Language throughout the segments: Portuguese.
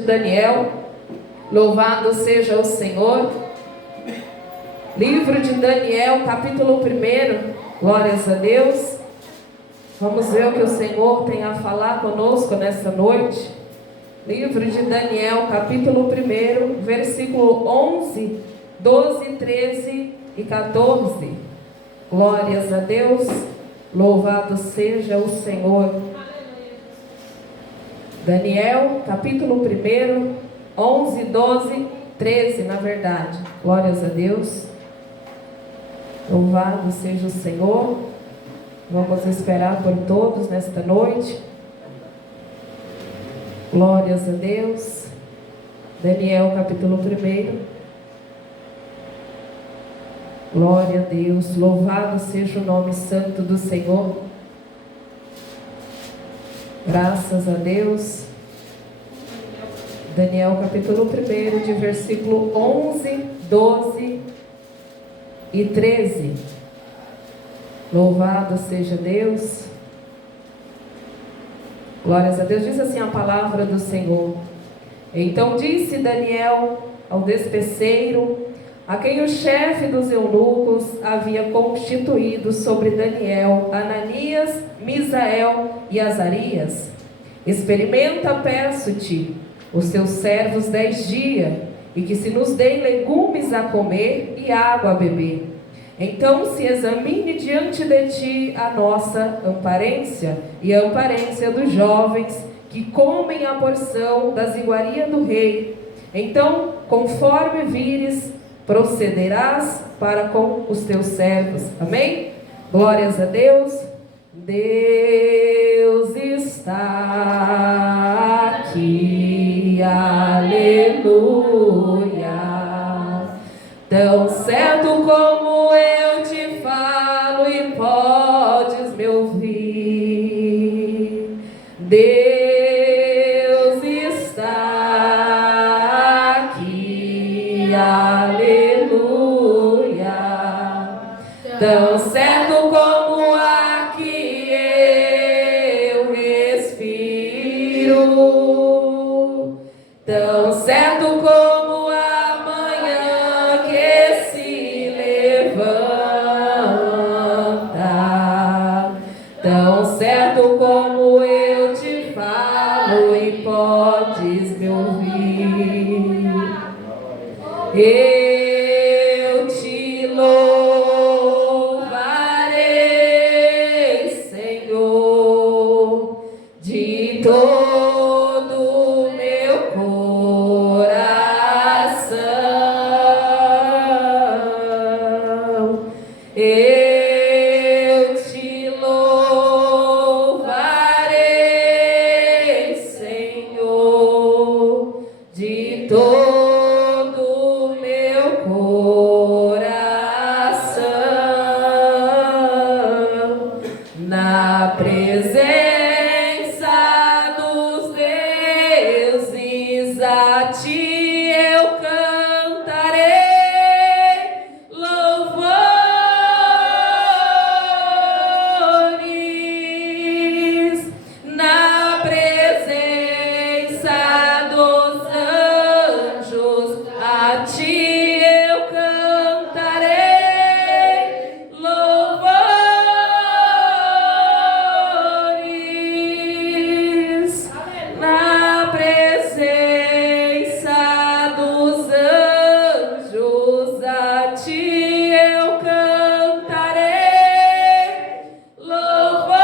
Daniel, louvado seja o Senhor. Livro de Daniel, capítulo 1, glórias a Deus. Vamos ver o que o Senhor tem a falar conosco nesta noite. Livro de Daniel, capítulo 1, versículo 11, 12, 13 e 14. Glórias a Deus, louvado seja o Senhor. Daniel, capítulo 1, 11, 12, 13, na verdade. Glórias a Deus. Louvado seja o Senhor. Vamos esperar por todos nesta noite. Glórias a Deus. Daniel, capítulo 1. Glória a Deus. Louvado seja o nome santo do Senhor. Graças a Deus. Daniel capítulo 1, de versículo 11, 12 e 13. Louvado seja Deus. Glórias a Deus. Diz assim a palavra do Senhor. Então disse Daniel ao despeceiro, a quem o chefe dos eunucos havia constituído sobre Daniel, Ananias, Misael e Azarias: experimenta, peço-te, os teus servos 10 dias, e que se nos deem legumes a comer e água a beber. Então se examine diante de ti a nossa amparência e a amparência dos jovens que comem a porção das iguarias do rei. Então, conforme vires, procederás para com os teus servos. Amém? Glórias a Deus. Deus está aqui, aleluia. Tão certo como eu te falo e podes me ouvir. Deus está aqui, aleluia. Tão certo como aqui eu respiro, tão certo como a manhã que se levanta, tão certo como eu te falo e podes me ouvir. Eu te louvarei, Senhor, de todo o meu coração. Eu te louvarei, Senhor, de todo o meu coração. Na presença dos deuses a ti eu cantarei louvores. Na presença dos anjos a ti eu cantarei louvores. Na presença dos anjos a ti eu cantarei louvores.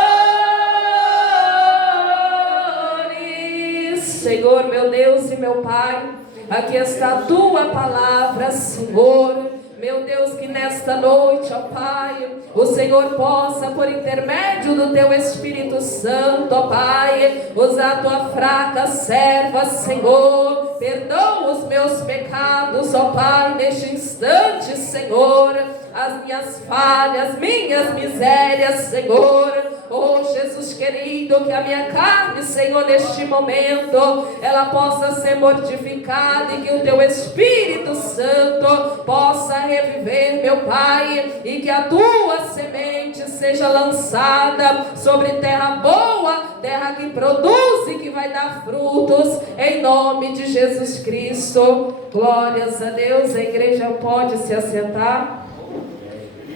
Senhor, meu Deus e meu Pai, aqui está a tua palavra, Senhor. Meu Deus, que nesta noite, ó Pai, o Senhor possa, por intermédio do teu Espírito Santo, ó Pai, usar a tua fraca serva, Senhor. Perdoa os meus pecados, ó Pai, neste instante, Senhor, as minhas falhas, minhas misérias, Senhor. Oh, Jesus querido, que a minha carne, Senhor, neste momento, ela possa ser mortificada e que o teu Espírito Santo possa reviver, meu Pai, e que a tua semente, seja lançada sobre terra boa, terra que produz e que vai dar frutos, em nome de Jesus Cristo. Glórias a Deus. A igreja pode se assentar.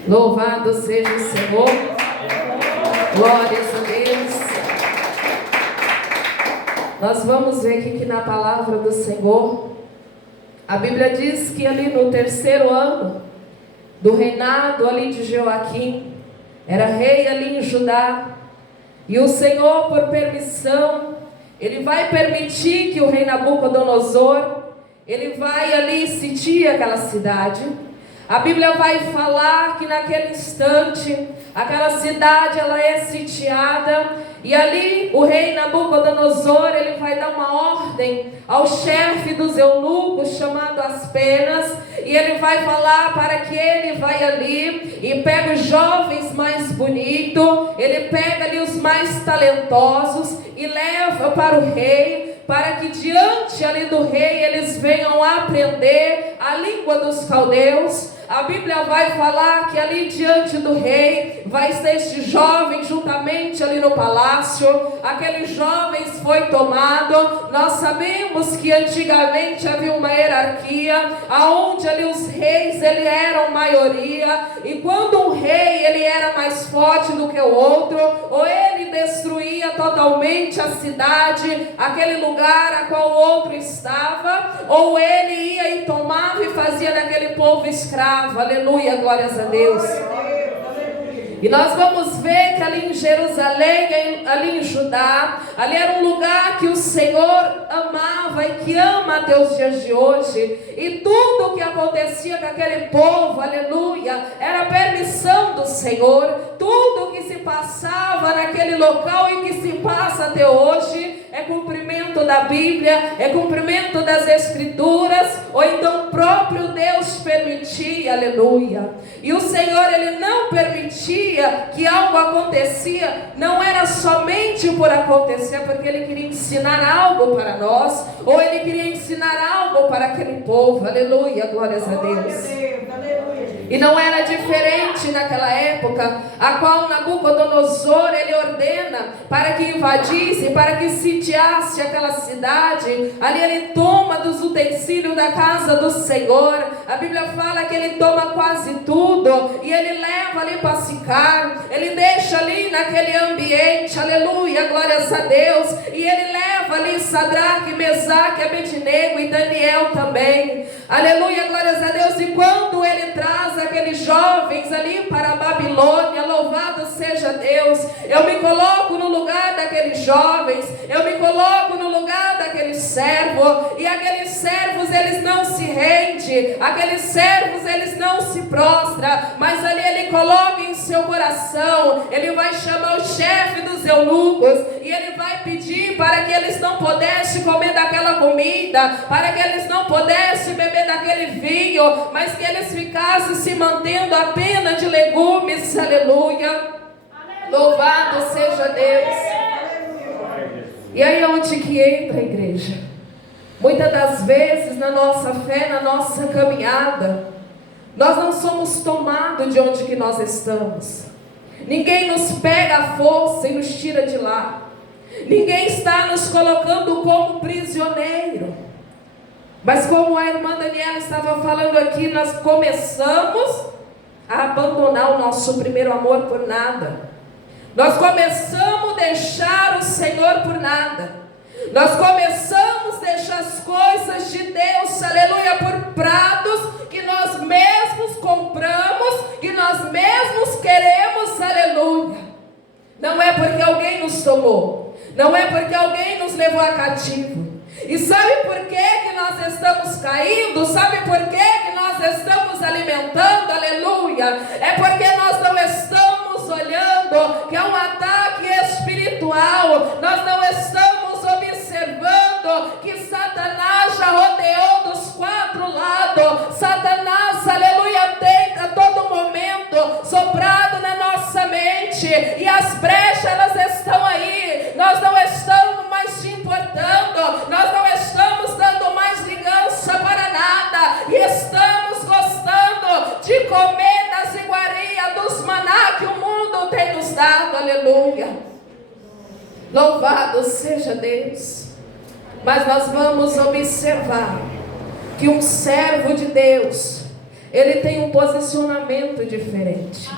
Louvado seja o Senhor. Glórias a Deus. Nós vamos ver aqui que na palavra do Senhor, a Bíblia diz que ali no 3º ano do reinado ali de Joaquim, era rei ali em Judá, e o Senhor, por permissão, Ele vai permitir que o rei Nabucodonosor, ele vai ali sitiar aquela cidade. A Bíblia vai falar que naquele instante, aquela cidade ela é sitiada, e ali o rei Nabucodonosor, ele vai dar uma ordem ao chefe dos eunucos, chamado Aspenas, e ele vai falar para que ele vai ali e pega os jovens mais bonitos, ele pega ali os mais talentosos e leva para o rei, para que diante ali do rei eles venham aprender a língua dos caldeus. A Bíblia vai falar que ali diante do rei vai estar este jovem juntamente ali no palácio. Aqueles jovens foi tomado. Nós sabemos que antigamente havia uma hierarquia, aonde ali os reis ele eram maioria, e quando um rei ele era mais forte do que o outro, ou ele destruía totalmente a cidade, aquele lugar a qual o outro estava, ou ele ia e tomava e fazia daquele povo escravo. Aleluia, glórias a Deus. E nós vamos ver que ali em Jerusalém, ali em Judá, ali era um lugar que o Senhor amava e que ama até os dias de hoje. E tudo o que acontecia com aquele povo, aleluia, era permissão do Senhor. Tudo o que se passava naquele local e que se passa até hoje é cumprimento da Bíblia, é cumprimento das Escrituras, ou então o próprio Deus permitia, aleluia. E o Senhor, Ele não permitia que algo acontecia, não era somente por acontecer, porque Ele queria ensinar algo para nós, ou Ele queria ensinar algo para aquele povo, aleluia, glórias a Deus. E não era diferente naquela época, a qual Nabucodonosor ele ordena para que invadisse, para que sitiasse aquela cidade. Ali ele toma dos utensílios da casa do Senhor. A Bíblia fala que ele toma quase tudo e ele leva ali para Sicar. Ele deixa ali naquele ambiente, aleluia, glórias a Deus. E ele leva ali Sadraque, Mesaque, Abednego e Daniel também. Aleluia, glórias a Deus. E quando ele traz aqueles jovens ali para a Babilônia, louvado seja Deus, eu me coloco no lugar daqueles jovens, eu me coloco no lugar daqueles servos, e aqueles servos eles não se rendem, aqueles servos eles não se prostram, mas ali ele coloca em seu coração, ele vai chamar o chefe dos eunucos, e ele vai pedir para que eles não pudessem comer daquela comida, para que eles não pudessem beber daquele vinho, mas que eles ficassem se mantendo apenas de legumes, aleluia, louvado seja Deus. E aí é onde que entra a igreja? Muitas das vezes na nossa fé, na nossa caminhada, nós não somos tomados de onde que nós estamos. Ninguém nos pega a força e nos tira de lá. Ninguém está nos colocando como prisioneiro. Mas como a irmã Daniela estava falando aqui, nós começamos a abandonar o nosso primeiro amor por nada. Nós começamos a deixar o Senhor por nada. Nós começamos a deixar as coisas de Deus, aleluia, por pratos que nós mesmos compramos, que nós mesmos queremos, aleluia. Não é porque alguém nos tomou, não é porque alguém nos levou a cativo. E sabe por que nós estamos caindo? Sabe por que nós estamos alimentando? Aleluia! É porque nós não estamos olhando que é um ataque espiritual. Nós não estamos observando que Satanás já rodeou dos 4 lados. Satanás, aleluia, tem a todo momento soprado na nossa mente. E as brechas, elas estão aí. Nós não estamos mais se importando. Nós não estamos dando mais ligança para nada. E estamos gostando de comer das iguarias do Louvado seja Deus. Mas nós vamos observar que um servo de Deus, ele tem um posicionamento diferente.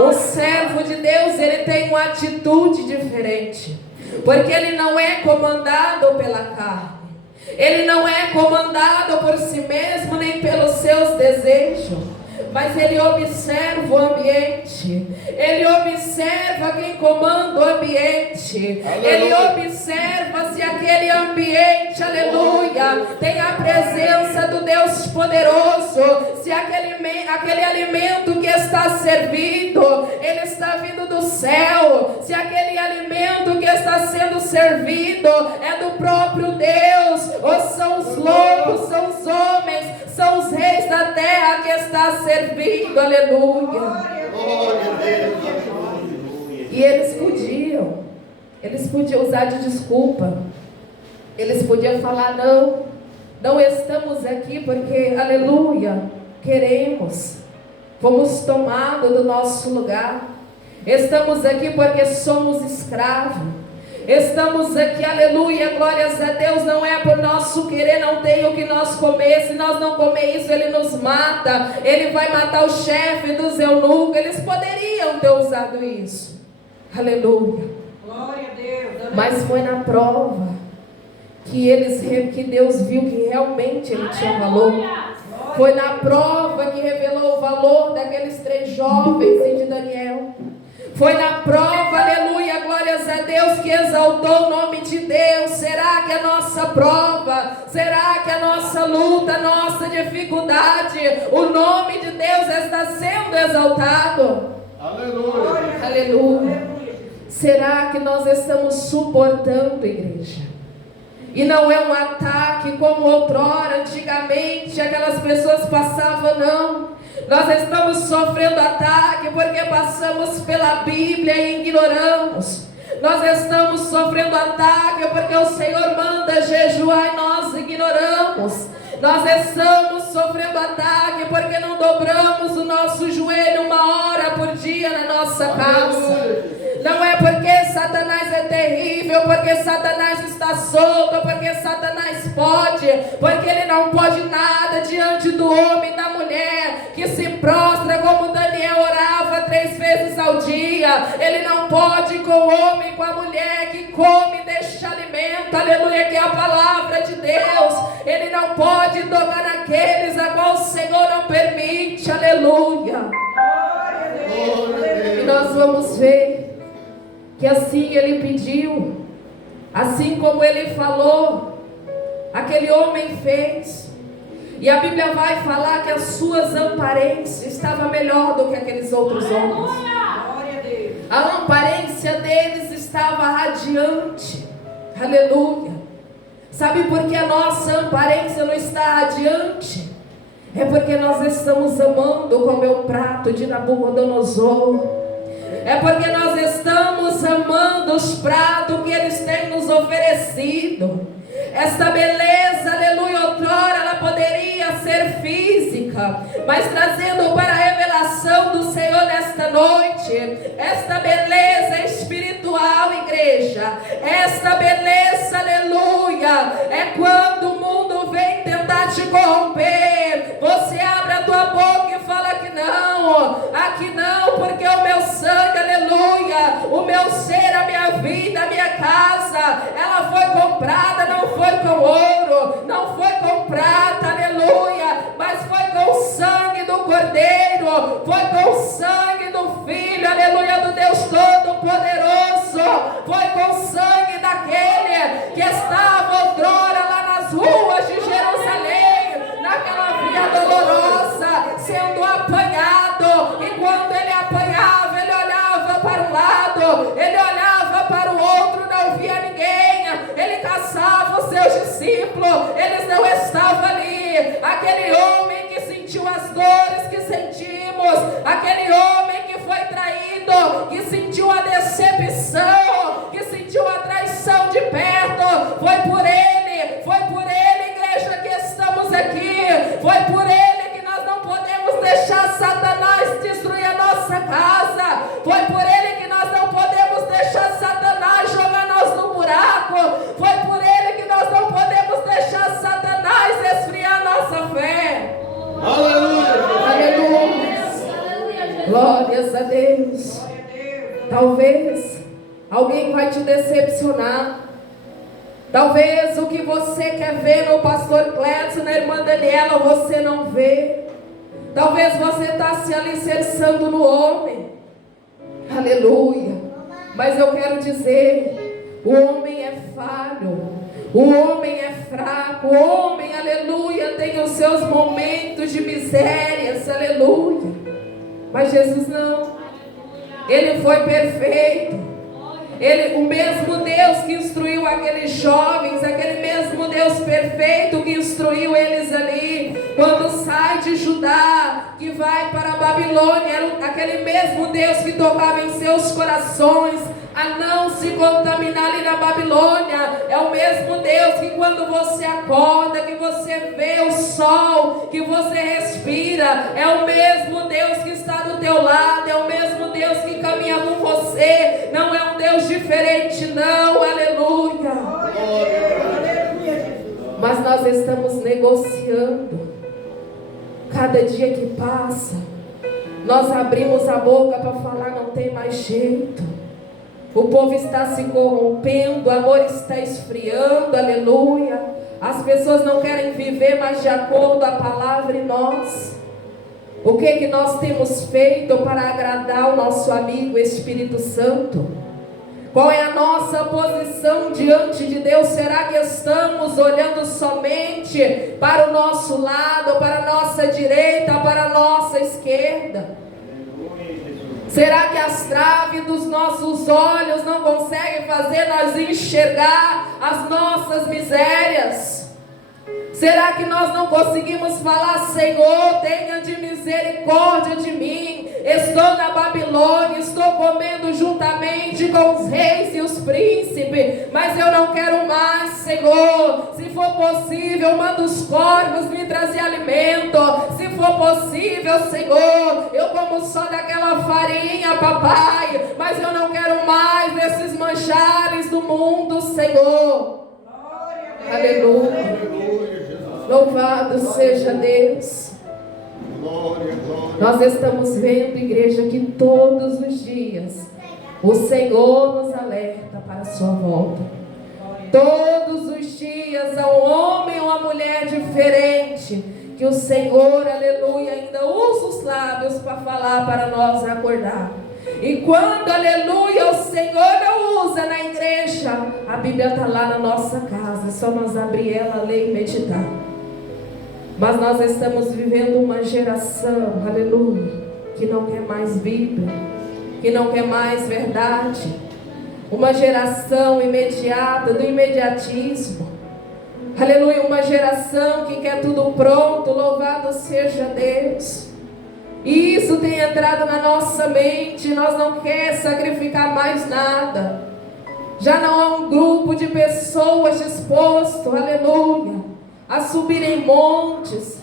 O servo de Deus, ele tem uma atitude diferente, porque ele não é comandado pela carne, ele não é comandado por si mesmo, nem pelos seus desejos, mas ele observa o ambiente, ele observa quem comanda o ambiente, ele observa se aquele ambiente, aleluia, tem a presença do Deus poderoso, se aquele alimento que está servindo, ele está vindo do céu, se aquele alimento que está sendo servido é do próprio Deus, ou são os loucos, são os homens, são os reis da terra que está servindo, aleluia. E eles podiam usar de desculpa, eles podiam falar, não estamos aqui porque, aleluia, fomos tomados do nosso lugar, estamos aqui porque somos escravos. Estamos aqui, aleluia, glórias a Deus, não é por nosso querer, não tem o que nós comer, se nós não comer isso, ele nos mata, ele vai matar o chefe dos eunucos, eles poderiam ter usado isso, aleluia, glória a Deus, mas foi na prova, que Deus viu que realmente ele tinha valor, foi na prova que revelou o valor daqueles 3 jovens e de Daniel. Foi na prova, aleluia, glórias a Deus, que exaltou o nome de Deus. Será que a nossa prova, será que a nossa luta, a nossa dificuldade, o nome de Deus está sendo exaltado? Aleluia. Aleluia. Será que nós estamos suportando, igreja? E não é um ataque como outrora, antigamente, aquelas pessoas passavam, não. Nós estamos sofrendo ataque porque passamos pela Bíblia e ignoramos. Nós estamos sofrendo ataque porque o Senhor manda jejuar e nós ignoramos. Nós estamos sofrendo ataque porque não dobramos o nosso joelho 1 hora por dia na nossa casa. Não é porque Satanás é terrível, porque Satanás está solto, porque Satanás pode, porque ele não pode nada diante do homem e da mulher que se prostra como Daniel orava 3 vezes ao dia. Ele não pode com o homem e com a mulher que come e deixa alimento, aleluia, que é a palavra de Deus. Ele não pode tocar naqueles a qual o Senhor não permite, aleluia. E nós vamos ver que assim ele pediu, assim como ele falou, aquele homem fez. E a Bíblia vai falar que as suas aparências estavam melhor do que aqueles outros homens. A aparência deles estava radiante. Aleluia. Sabe por que a nossa aparência não está radiante? É porque nós estamos amando como é o prato de Nabucodonosor. É porque nós estamos amando os pratos que eles têm nos oferecido. Esta beleza, aleluia, outrora ela poderia ser física, mas trazendo para a revelação do Senhor nesta noite, esta beleza espiritual, igreja, esta beleza, aleluia, é quando o mundo vem tentar te corromper, você abre a tua boca e fala que não, aqui não, porque o meu sangue, aleluia, o meu ser, a minha vida, a minha casa, ela foi comprada, não foi com ouro, não foi com prata, aleluia, mas foi com o sangue do Cordeiro, foi com o sangue do Filho, aleluia, do Deus Todo-Poderoso, foi com o sangue daquele que estava outrora lá nas ruas de Jerusalém, naquela via dolorosa, sendo apanhado, e quando ele apanhava, ele olhava para um lado, ele olhava para o outro, não via ninguém, ele caçava os seus discípulos, eles não estavam ali. Aquele homem que sentiu as dores que sentimos, aquele homem que foi traído, que sentiu a decepção, que sentiu a traição de perto, foi por ele, igreja, que estamos aqui, foi por ele que nós não podemos deixar Satanás destruir a nossa casa, foi por ele que nós não podemos deixar Satanás jogar nós no Talvez alguém vai te decepcionar. Talvez o que você quer ver no pastor Clécio, na irmã Daniela, você não vê. Talvez você está se alicerçando no homem. Aleluia. Mas eu quero dizer, o homem é falho, o homem é fraco, o homem, aleluia, tem os seus momentos de misérias, aleluia. Mas Jesus não. Ele foi perfeito. Ele, o mesmo Deus que instruiu aqueles jovens, aquele mesmo Deus perfeito que instruiu eles ali, quando sai de Judá, que vai para a Babilônia, era aquele mesmo Deus que tocava em seus corações a não se contaminar ali na Babilônia. É o mesmo Deus que quando você acorda, que você vê o sol, que você respira, é o mesmo Deus que está do teu lado, é o mesmo Deus que caminha com você. Não é um Deus diferente, não, aleluia. Mas nós estamos negociando. Cada dia que passa, nós abrimos a boca para falar, não tem mais jeito. O povo está se corrompendo, o amor está esfriando, aleluia. As pessoas não querem viver mais de acordo com a palavra em nós. O que nós temos feito para agradar o nosso amigo Espírito Santo? Qual é a nossa posição diante de Deus? Será que estamos olhando somente para o nosso lado, para a nossa direita, para a nossa esquerda? Será que as traves dos nossos olhos não conseguem fazer nós enxergar as nossas misérias? Será que nós não conseguimos falar, Senhor, tenha de misericórdia de mim? Estou na Babilônia, estou comendo juntamente com os reis e os príncipes, mas eu não quero mais, Senhor. Se for possível, manda os corvos me trazer alimento. Se for possível, Senhor, eu como só daquela farinha, papai, mas eu não quero mais desses manjares do mundo, Senhor. Aleluia. Louvado seja Deus. Nós estamos vendo, igreja, que todos os dias o Senhor nos alerta para a sua volta. Todos os dias há um homem ou uma mulher diferente que o Senhor, aleluia, ainda usa os lábios para falar para nós acordar. E quando, aleluia, o Senhor não usa na igreja, a Bíblia está lá na nossa casa, é só nós abrir ela, ler e meditar. Mas nós estamos vivendo uma geração, aleluia, que não quer mais Bíblia, que não quer mais verdade. Uma geração imediata, do imediatismo. Aleluia, uma geração que quer tudo pronto, louvado seja Deus. E isso tem entrado na nossa mente, nós não queremos sacrificar mais nada. Já não há um grupo de pessoas disposto, aleluia, a subir em montes.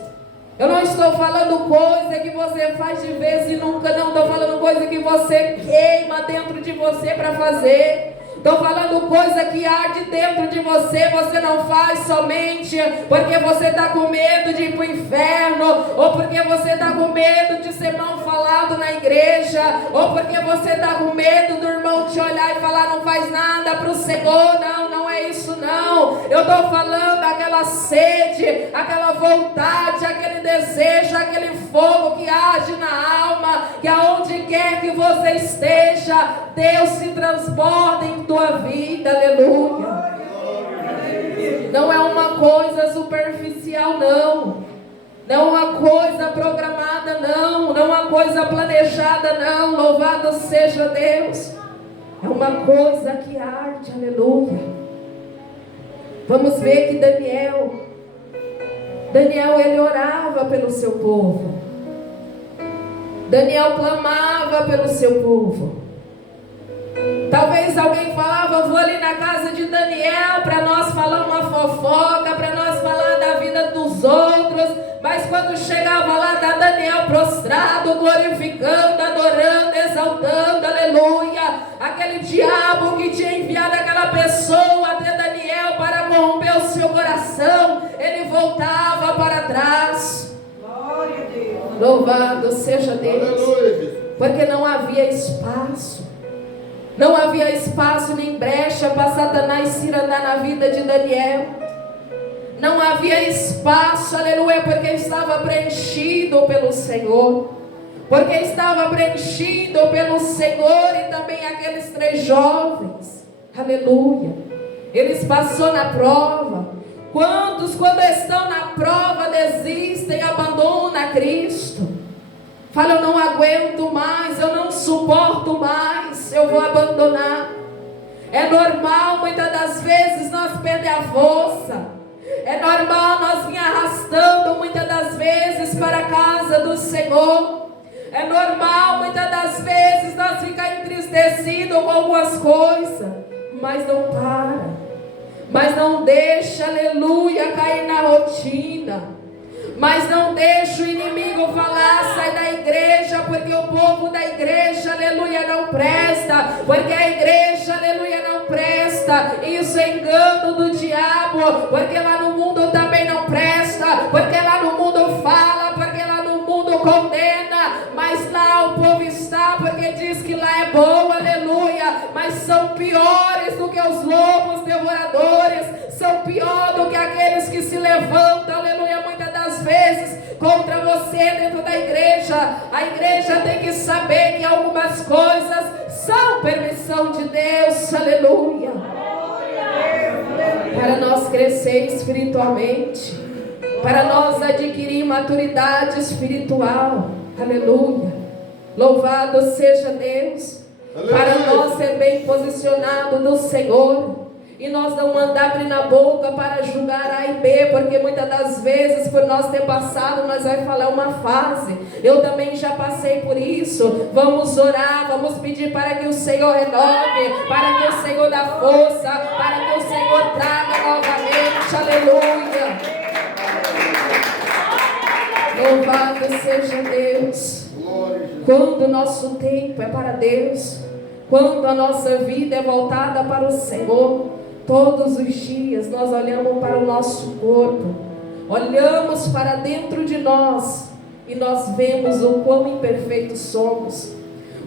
Eu não estou falando coisa que você faz de vez e nunca, não. Estou falando coisa que você queima dentro de você para fazer. Estou falando coisa que arde dentro de você. Você não faz somente porque você está com medo de ir para o inferno, ou porque você está com medo de ser mal falado na igreja, ou porque você está com medo do irmão te olhar e falar não faz nada para o Senhor. Não, não é isso não. Eu estou falando aquela sede, aquela vontade, aquele desejo, aquele fogo que age na alma, que aonde quer que você esteja, Deus se transborda em tua vida, aleluia. Não é uma coisa superficial, não. Não é uma coisa programada, não. Não é uma coisa planejada, não. Louvado seja Deus. É uma coisa que arde, aleluia. Vamos ver que Daniel, ele orava pelo seu povo. Daniel clamava pelo seu povo. Talvez alguém falava, vou ali na casa de Daniel para nós falar uma fofoca, para nós falar da vida dos outros. Mas quando chegava lá, tá Daniel prostrado, glorificando, adorando, exaltando, aleluia. Aquele diabo que tinha enviado aquela pessoa até Daniel para corromper o seu coração, ele voltava para trás. Glória a Deus. Louvado seja Deus. Aleluia. Porque não havia espaço. Não havia espaço nem brecha para Satanás se andar na vida de Daniel. Não havia espaço, aleluia, porque estava preenchido pelo Senhor. Porque estava preenchido pelo Senhor e também aqueles 3 jovens. Aleluia. Eles passaram na prova. Quantos, quando estão na prova, desistem, abandonam a Cristo? Falam, eu não aguento mais, eu não suporto mais, eu vou abandonar. É normal, muitas das vezes, nós perder a força. É normal nós vir arrastando, muitas das vezes, para a casa do Senhor. É normal, muitas das vezes, nós ficar entristecidos com algumas coisas. Mas não para. Mas não deixa, aleluia, cair na rotina. Mas não deixa o inimigo falar, sai da igreja, porque o povo da igreja, aleluia, não presta. Porque a igreja, aleluia, não presta. Isso é engano do diabo. Porque lá no mundo também não presta. Porque lá no mundo fala, porque lá no mundo condena. Mas lá o povo está, porque diz que lá é bom, aleluia. Mas são piores do que os lobos devoradores. São piores do que aqueles que se levantam, aleluia, muitas das vezes contra você dentro da igreja. A igreja tem que saber que algumas coisas são permissão de Deus, aleluia, para nós crescer espiritualmente, para nós adquirir maturidade espiritual, aleluia. Louvado seja Deus, para nós ser bem posicionado no Senhor. E nós não andar abrindo a boca para julgar A e B, porque muitas das vezes, por nós ter passado, nós vai falar uma fase. Eu também já passei por isso. Vamos orar, vamos pedir para que o Senhor renove, para que o Senhor dá força, para que o Senhor traga novamente, aleluia. Louvado seja Deus. Quando o nosso tempo é para Deus, quando a nossa vida é voltada para o Senhor, todos os dias nós olhamos para o nosso corpo, olhamos para dentro de nós e nós vemos o quão imperfeitos somos,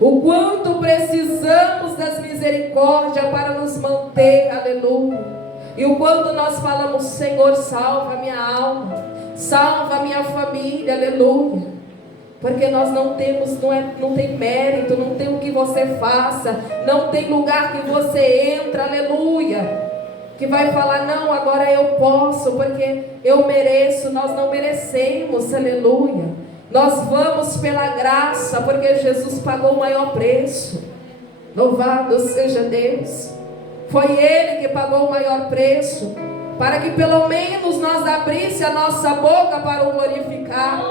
o quanto precisamos das misericórdias para nos manter, aleluia. E o quanto nós falamos, Senhor, salva a minha alma, salva a minha família, aleluia. Porque nós não temos, não tem mérito, não tem o que você faça, não tem lugar que você entra, aleluia, que vai falar, não, agora eu posso, porque eu mereço. Nós não merecemos, aleluia. Nós vamos pela graça, porque Jesus pagou o maior preço. Louvado seja Deus. Foi Ele que pagou o maior preço, para que pelo menos nós abrisse a nossa boca para o glorificar,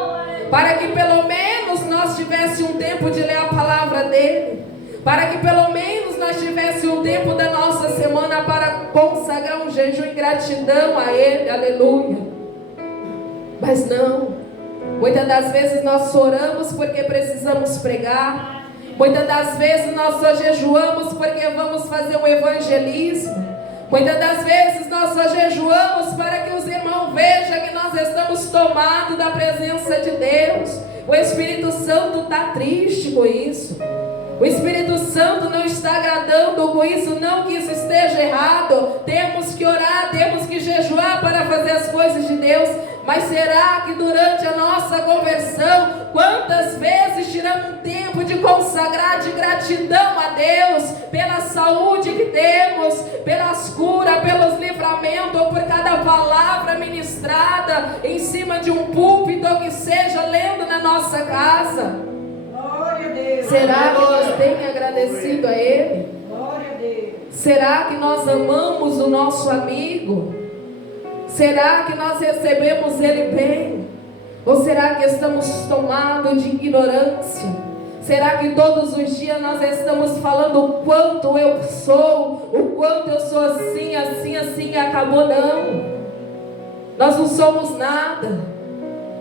para que pelo menos nós tivéssemos um tempo de ler a palavra dele, para que pelo menos nós tivéssemos um tempo da nossa semana para consagrar um jejum em gratidão a ele, aleluia. Mas não, muitas das vezes nós oramos porque precisamos pregar, muitas das vezes nós só jejuamos porque vamos fazer um evangelismo, muitas das vezes nós só jejuamos para que os irmãos vejam que nós estamos tomados da presença de Deus. O Espírito Santo está triste com isso. O Espírito Santo não está agradando com isso. Não que isso esteja errado. Temos que orar, temos que jejuar para fazer as coisas de Deus. Mas será que durante a nossa conversão, quantas vezes tiramos um tempo de consagrar de gratidão a Deus pela saúde que temos, pelas curas, pelos livramentos, ou por cada palavra ministrada em cima de um púlpito, ou que seja lendo na nossa casa? Glória a Deus. Será que nós temos agradecido a Ele? Glória a Deus. Será que nós amamos o nosso amigo? Será que nós recebemos ele bem? Ou será que estamos tomados de ignorância? Será que todos os dias nós estamos falando o quanto eu sou, o quanto eu sou assim, assim, assim, e acabou? Não. Nós não somos nada.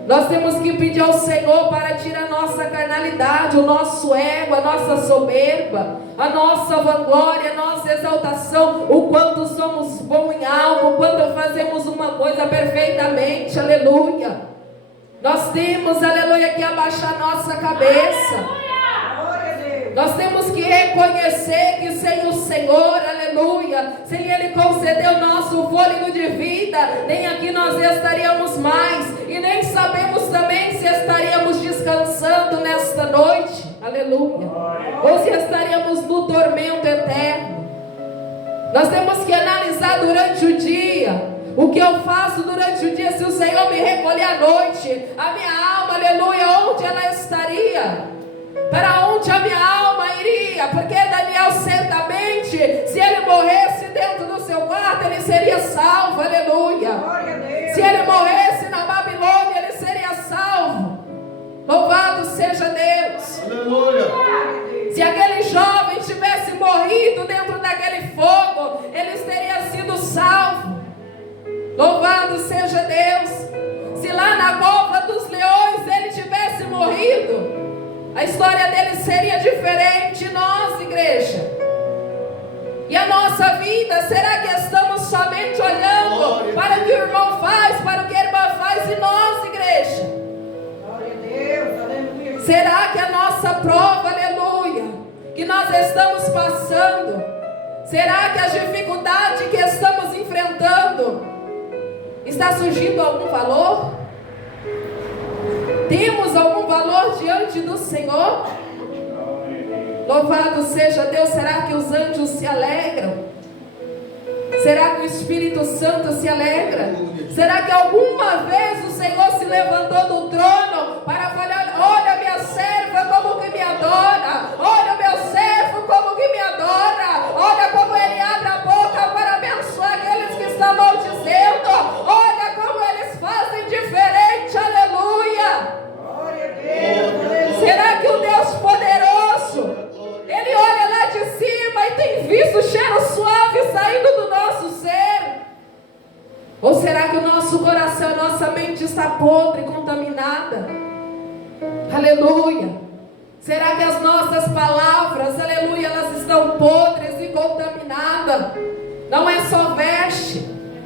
Nós temos que pedir ao Senhor para tirar a nossa carnalidade, o nosso ego, a nossa soberba, a nossa vanglória, a nossa exaltação, o quanto somos bons em algo, o quanto fazemos uma coisa perfeitamente, aleluia. Nós temos, aleluia, que abaixar nossa cabeça. Nós temos que reconhecer que sem o Senhor, aleluia, sem Ele conceder o nosso fôlego de vida, nem aqui nós estaríamos mais, e nem sabemos também se estaríamos descansando nesta noite, aleluia, ou se estaríamos no tormento eterno. Nós temos que analisar durante o dia, o que eu faço durante o dia. Se o Senhor me recolher à noite, a minha alma, aleluia, onde ela estaria? Para onde a minha alma iria? Porque Daniel, certamente, se ele morresse dentro do seu quarto, ele seria salvo, aleluia. Se ele morresse na Babilônia, ele seria salvo. Louvado seja Deus. Aleluia. Se aquele jovem tivesse morrido dentro daquele fogo, ele teria sido salvo. Louvado seja Deus. Se lá na cova dos leões ele tivesse morrido, a história dele seria diferente. Nós, igreja, e a nossa vida, será que estamos somente olhando para o que o irmão faz, para o que a irmã faz, e nós, igreja? Glória a Deus, aleluia. Será que a nossa prova, aleluia, que nós estamos passando, será que a dificuldade que estamos enfrentando está surgindo algum valor? Temos algum valor diante do Senhor? Louvado seja Deus. Será que os anjos se alegram? Será que o Espírito Santo se alegra? Será que alguma vez o Senhor se levantou do trono para falar: olha minha serva como que me adora, olha meu servo como que me adora, olha como ele abre a boca para abençoar aqueles que estão maldizendo, olha como eles fazem diferente, aleluia. Glória a Deus. Será que o Deus poderoso, ele olha lá de cima e tem visto o cheiro suave saindo do nosso ser? Ou será que o nosso coração, nossa mente está podre, contaminada? Aleluia. Será que as nossas palavras, aleluia, elas estão podres e contaminadas? Não é só veste,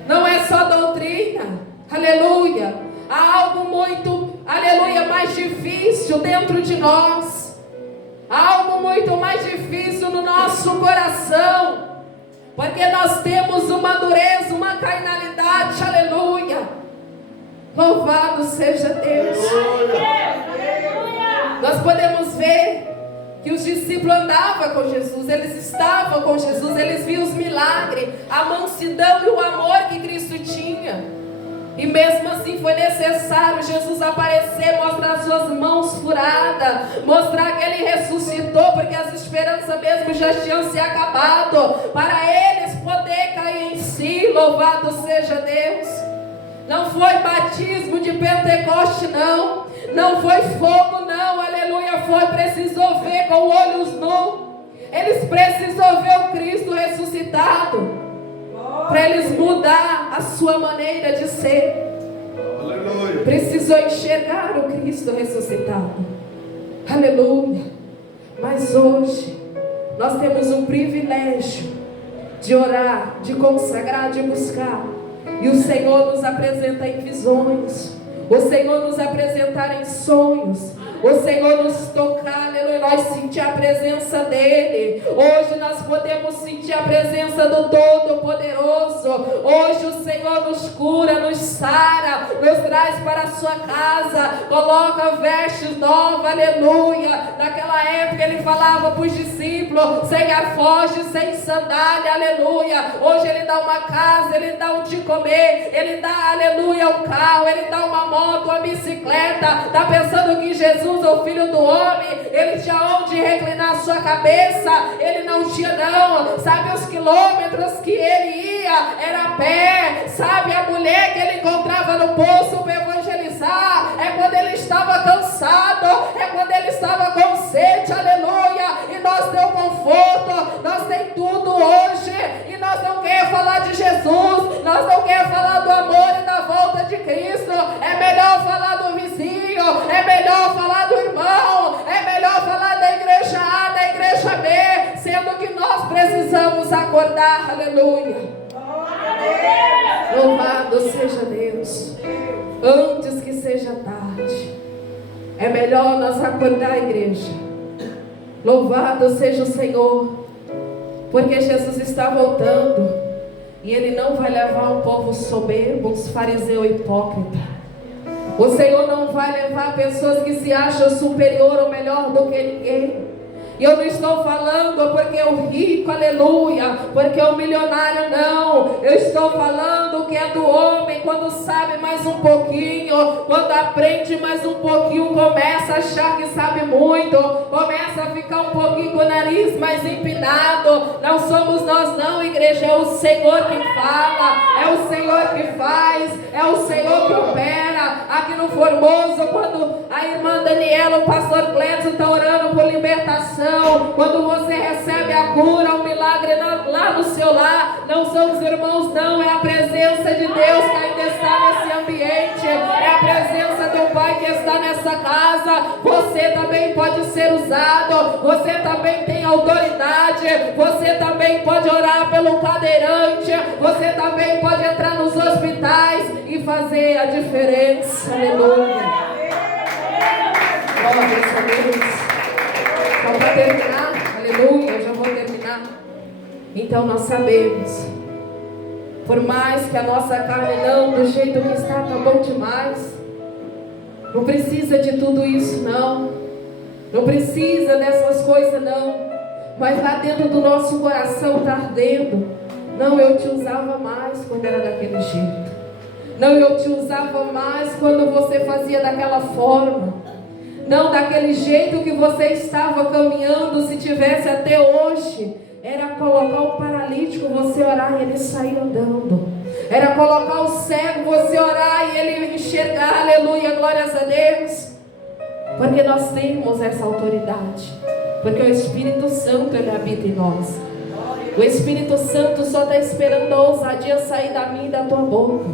não é só doutrina, aleluia. Há algo muito, aleluia, mais difícil dentro de nós. Há algo muito mais difícil no nosso coração, porque nós temos uma dureza, uma carnalidade, aleluia. Louvado seja Deus. Nós podemos ver que os discípulos andavam com Jesus, eles estavam com Jesus, eles viam os milagres, a mansidão e o amor que Cristo tinha. E mesmo assim foi necessário Jesus aparecer, mostrar as suas mãos furadas, mostrar que Ele ressuscitou, porque as esperanças mesmo já tinham se acabado, para eles poder cair em si. Louvado seja Deus. Não foi batismo de Pentecoste, não. Não foi fogo, não, aleluia. Precisou ver com olhos nus. Eles precisam ver o Cristo ressuscitado, para eles mudar a sua maneira de ser. Aleluia. Precisou enxergar o Cristo ressuscitado. Aleluia. Mas hoje nós temos um privilégio de orar, de consagrar, de buscar. E o Senhor nos apresenta em visões, o Senhor nos apresentar em sonhos, o Senhor nos tocar, aleluia, nós sentir a presença dEle. Hoje nós podemos sentir a presença do Todo-Poderoso. Hoje o Senhor nos cura, nos sara, nos traz para a sua casa, coloca vestes novas, aleluia. Naquela época Ele falava para os discípulos, sem alforje, sem sandália, aleluia. Hoje Ele dá uma casa, Ele dá um de comer, Ele dá, aleluia, um carro, Ele dá uma moto, uma bicicleta. Está pensando que Jesus, o Filho do Homem, Ele tinha onde reclinar a sua cabeça? Ele não tinha, não. Sabe os quilômetros que Ele ia? Era a pé. Sabe a mulher que Ele encontrava no poço para evangelizar? É quando Ele estava cansado, é quando Ele estava com sede, aleluia. E nós temos conforto, nós temos tudo hoje, e nós não queremos falar de Jesus, nós não queremos falar do amor e da volta de Cristo. É melhor falar do vizinho, é melhor falar do irmão, é melhor falar da igreja A, da igreja B, sendo que nós precisamos acordar, aleluia. Louvado seja Deus. Antes que seja tarde, é melhor nós acordar, igreja. Louvado seja o Senhor, porque Jesus está voltando e Ele não vai levar um povo soberbo, uns fariseus hipócritas. O Senhor não vai levar pessoas que se acham superior ou melhor do que ninguém. E eu não estou falando porque o rico, aleluia, porque o milionário, não. Eu estou falando que é do homem quando sabe mais um pouquinho, quando aprende mais um pouquinho, começa a achar que sabe muito, começa a ficar um pouquinho com o nariz mais empinado. Não somos nós não, igreja, é o Senhor que fala, é o Senhor que faz, é o Senhor que opera. Aqui no Formoso, quando a irmã Daniela, o pastor Clécio está orando por libertação, quando você recebe a cura, o milagre lá no seu lar, não são os irmãos não, é a presença de Deus que ainda está nesse ambiente, é a presença do Pai que está nessa casa. Você também pode ser usado, você também tem autoridade, você também pode orar pelo cadeirante, você também pode entrar nos hospitais e fazer a diferença. Aleluia. Glória a Deus. Só para terminar, aleluia, eu já vou terminar. Então nós sabemos, por mais que a nossa carne não, do jeito que está bom demais, não precisa de tudo isso não, não precisa dessas coisas não, mas lá dentro do nosso coração está ardendo. Não, eu te usava mais quando era daquele jeito, não, eu te usava mais quando você fazia daquela forma, não daquele jeito que você estava caminhando. Se tivesse até hoje, era colocar o paralítico, você orar e ele sair andando, era colocar o cego, você orar e ele enxergar. Aleluia, glórias a Deus, porque nós temos essa autoridade, porque o Espírito Santo, ele habita em nós. O Espírito Santo só está esperando a ousadia sair da minha e da tua boca.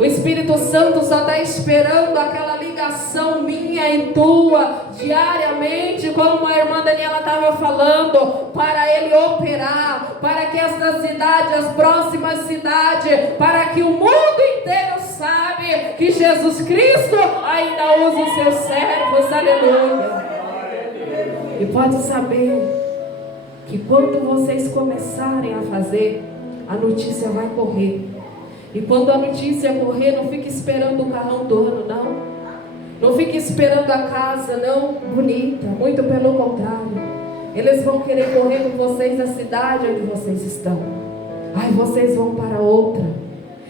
O Espírito Santo só está esperando aquela ligação minha e tua, diariamente, como a irmã Daniela estava falando, para ele operar, para que esta cidade, as próximas cidades, para que o mundo inteiro sabe que Jesus Cristo ainda usa os seus servos. Aleluia. E pode saber que quando vocês começarem a fazer, a notícia vai correr. E quando a notícia correr, não fique esperando o carrão do ano, não. Não fique esperando a casa, não, bonita. Muito pelo contrário. Eles vão querer correr com vocês na cidade onde vocês estão. Ai, vocês vão para outra.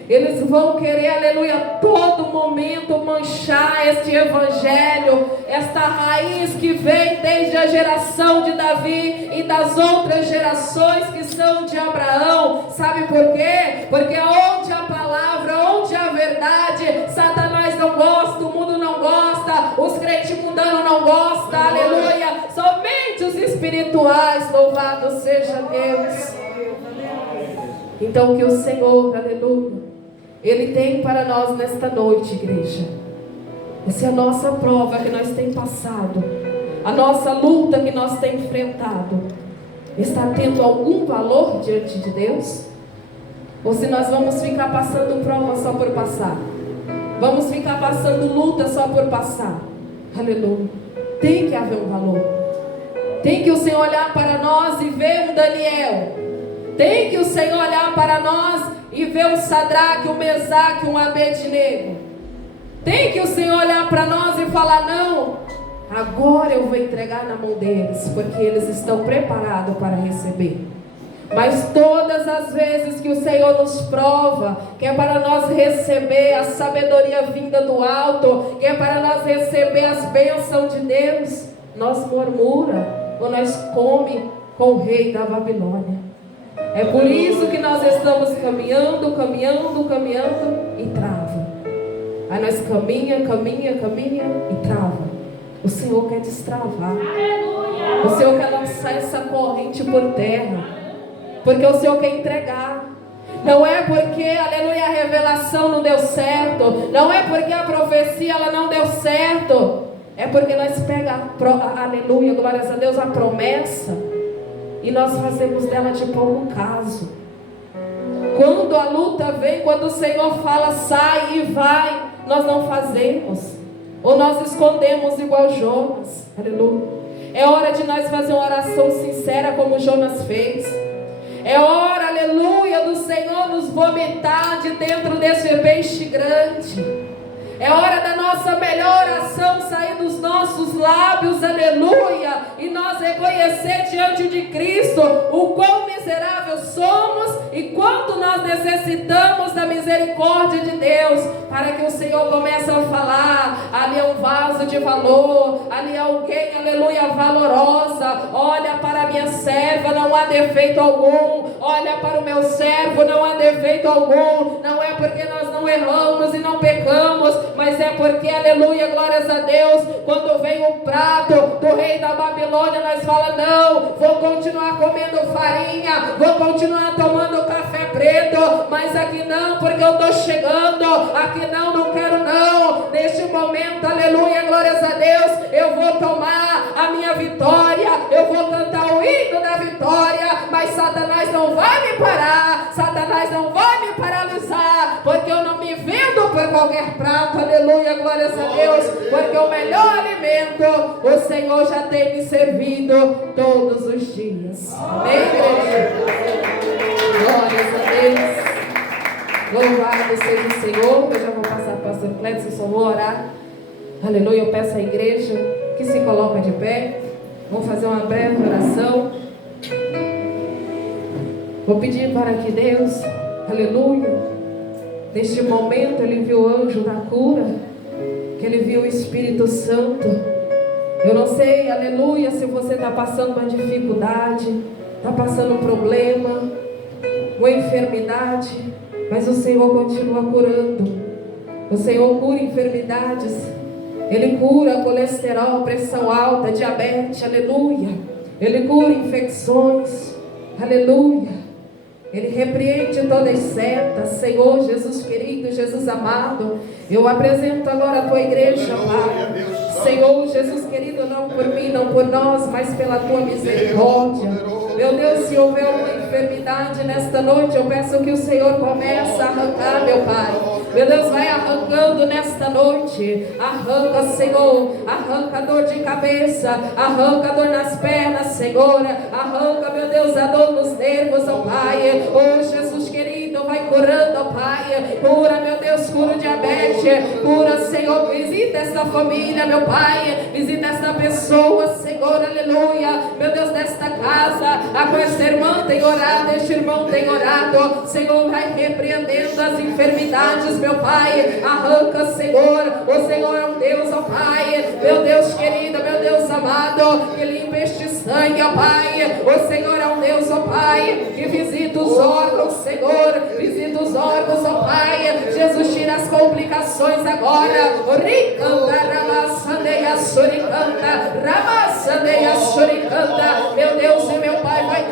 Eles vão querer, aleluia, todo momento manchar este evangelho, esta raiz que vem desde a geração de Davi e das outras gerações que são de Abraão. Sabe por quê? Porque onde a palavra, onde a verdade, Satanás não gosta, o mundo não gosta, os crentes mundanos não gostam, aleluia. Somente os espirituais, louvado seja Deus. Então que o Senhor, aleluia, Ele tem para nós nesta noite, igreja. Essa é a nossa prova que nós temos passado, a nossa luta que nós temos enfrentado. Está tendo algum valor diante de Deus? Ou se nós vamos ficar passando prova só por passar? Vamos ficar passando luta só por passar? Aleluia. Tem que haver um valor. Tem que o Senhor olhar para nós e ver um Daniel. Tem que o Senhor olhar para nós e ver um Sadraque, um Mesaque, um Abednego. Tem que o Senhor olhar para nós e falar: não, agora eu vou entregar na mão deles, porque eles estão preparados para receber. Mas todas as vezes que o Senhor nos prova, que é para nós receber a sabedoria vinda do alto, que é para nós receber as bênçãos de Deus, nós murmura ou nós come com o rei da Babilônia. É por isso que nós estamos caminhando e trava. Aí nós caminha e trava. O Senhor quer destravar. O Senhor quer lançar essa corrente por terra, porque o Senhor quer entregar. Não é porque, aleluia, a revelação não deu certo, não é porque a profecia ela não deu certo, é porque nós pegamos, aleluia, glórias a Deus, a promessa, e nós fazemos dela de pouco caso. Quando a luta vem, quando o Senhor fala sai e vai, nós não fazemos, ou nós escondemos igual Jonas, aleluia. É hora de nós fazer uma oração sincera como Jonas fez. É hora, aleluia, do Senhor nos vomitar de dentro desse peixe grande. É hora da nossa melhor oração sair dos nossos lábios, aleluia, e nós reconhecer diante de Cristo o quão miserável somos e quanto nós necessitamos da misericórdia de Deus, para que o Senhor comece a falar: ali é um vaso de valor, ali é alguém, aleluia, valorosa. Olha para a minha serva, não há defeito algum. Olha para o meu servo, não há defeito algum. Não é porque nós não erramos e não pecamos, mas é porque, aleluia, glórias a Deus, quando vem o prato do rei da Babilônia, nós falamos: não, vou continuar comendo farinha, vou continuar tomando café preto, mas aqui não, porque eu estou chegando, aqui não quero não. Neste momento, aleluia, glórias a Deus, eu vou tomar a minha vitória, eu vou cantar o hino da vitória, mas Satanás não vai me parar, Satanás não vai me paralisar, porque eu não me vendo por qualquer prato, aleluia, glórias a Deus, porque o melhor alimento o Senhor já tem me servido todos os dias. Amém, igreja? Glórias a Deus. Louvado seja o Senhor. Eu já vou passar para o pastor Clécio, só vou orar. Aleluia, eu peço à igreja que se coloque de pé. Vou fazer uma breve oração. Vou pedir para que Deus, aleluia, neste momento Ele enviou o anjo da cura, que Ele enviou o Espírito Santo. Eu não sei, aleluia, se você está passando uma dificuldade, está passando um problema, uma enfermidade, mas o Senhor continua curando. O Senhor cura enfermidades. Ele cura colesterol, pressão alta, diabetes, aleluia. Ele cura infecções, aleluia. Ele repreende todas as setas. Senhor Jesus querido, Jesus amado, eu apresento agora a tua igreja, Pai. Senhor Jesus querido, não por mim, não por nós, mas pela tua misericórdia. Meu Deus, se houver uma enfermidade nesta noite, eu peço que o Senhor comece a arrancar, meu Pai. Meu Deus, vai arrancando nesta noite. Arranca, Senhor. Arranca a dor de cabeça. Arranca a dor nas pernas, Senhor. Arranca, meu Deus, a dor nos nervos, ó Pai. Oh, Jesus querido, vai curando, ó Pai. Cura, meu Deus, cura o diabetes. Cura, Senhor. Visita esta família, meu Pai. Visita esta pessoa, Senhor. Aleluia. Meu Deus, nesta casa, a qual esta irmã tem orado, este irmão tem orado. Senhor, vai repreendendo as enfermidades, meu Pai. Arranca, Senhor. O Senhor é um Deus, ó Pai. Meu Deus querido, meu Deus amado, que limpa este sangue, ó Pai. O Senhor é um Deus, ó Pai, que visita os órgãos, Senhor. Visita os órgãos, ó Pai. Jesus, tira as complicações agora. Ricanta, ramassandeia, suricanta. Ramassandeia, suricanta. Meu Deus e meu Pai, vai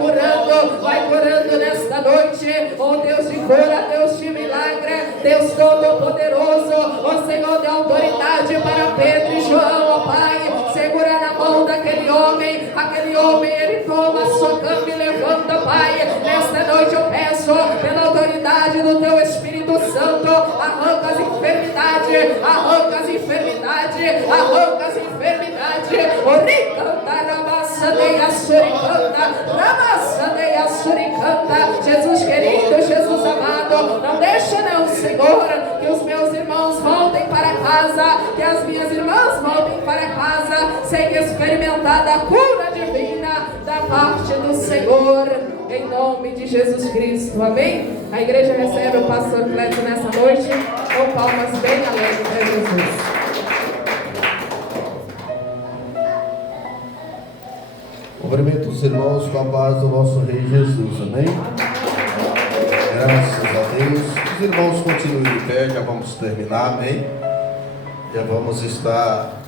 curando nesta noite. Oh Deus de cura, Deus de milagre, Deus Todo-Poderoso. O Senhor deu autoridade para Pedro e João, ó Pai. Segura na mão daquele homem, ele toma a sua cama e levanta, Pai. Nesta noite eu peço, pela autoridade do Teu Espírito Santo, arranca as enfermidades, arranca as enfermidades, arranca as enfermidades. Oricanta, ramassadeia, suricanta, ramassadeia, suricanta. Jesus querido, Jesus amado, não deixa não, Senhor, que os meus irmãos voltem para casa, que as minhas irmãs voltem para casa, sem experimentar da cura divina da parte do Senhor, em nome de Jesus Cristo, amém? A igreja recebe o pastor Clécio nessa noite, com palmas bem alegres para Jesus. Cumprimento os irmãos com a paz do nosso Rei Jesus, amém? Graças a Deus. Os irmãos continuem de pé, já vamos terminar, amém? Já vamos estar